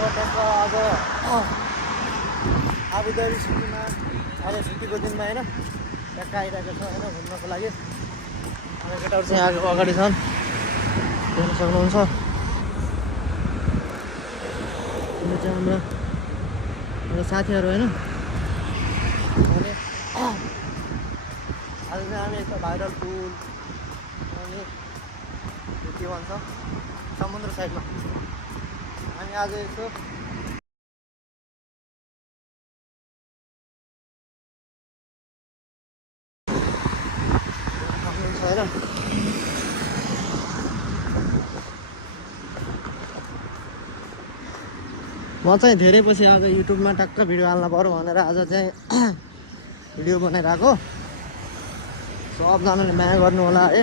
टक्क आज आबुधाबी सिटीमा अहिले छुट्टीको दिनमा होइन टक्क आइरहेको छ होइन घुम्नको लागि। अनि केटाहरू चाहिँ आएको अगाडि छन्, देख्न सक्नुहुन्छ। यो चाहिँ हाम्रो साथीहरू होइन। अनि आज चाहिँ हामी यता भाइरल पुल अनि के भन्छ समुद्र साइडमा हामी आज यसो होइन। म चाहिँ धेरै पछि आज युट्युबमा टक्क भिडियो हाल्न पर्यो भनेर आज चाहिँ भिडियो बनाइरहेको। सबजनाले माया गर्नु होला है।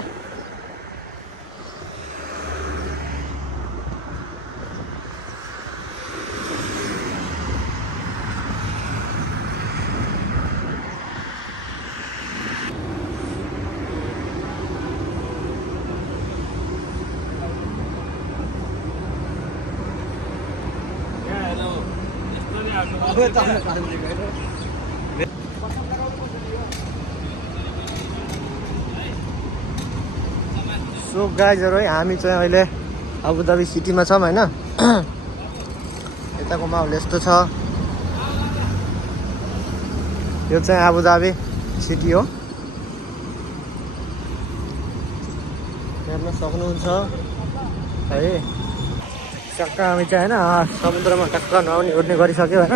सो गाइजहरू है, हामी चाहिँ अहिले अबुधाबी सिटीमा छौँ होइन। यताको माहौल यस्तो छ। यो चाहिँ अबुधाबी सिटी हो, हेर्न सक्नुहुन्छ है। टक्क हामी चाहिँ होइन समुद्रमा टक्क नुहाउने ओर्ने गरिसक्यो होइन।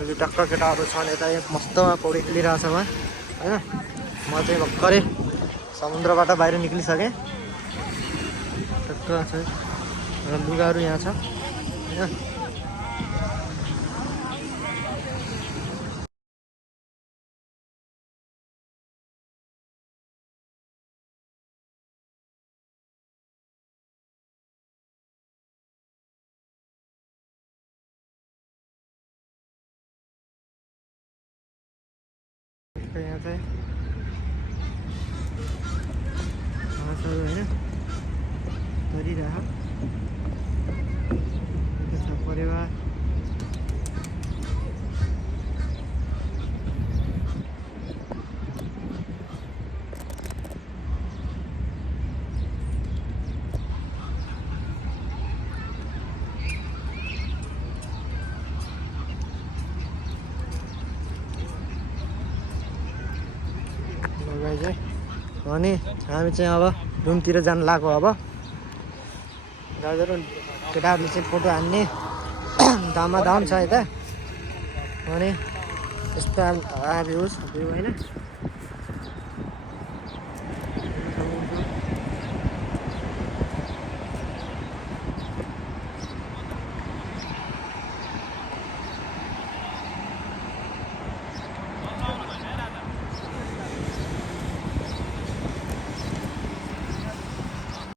अनि टक्क केटाहरू छन् यता मस्तमा पौडी खेलिरहेछ होइन। म चाहिँ भर्खरै समुद्रबाट बाहिर निक्लिसकेँ। टक्क छ र लुगाहरू यहाँ छ होइन। यहाँ चाहिँ होइन गरिरह परिवार अनि हामी चाहिँ अब रुमतिर जानु लाग्यो। अब दाजुहरू केटाहरूले चाहिँ फोटो हान्ने दाम छ यता। अनि यस्तो भ्यू होइन।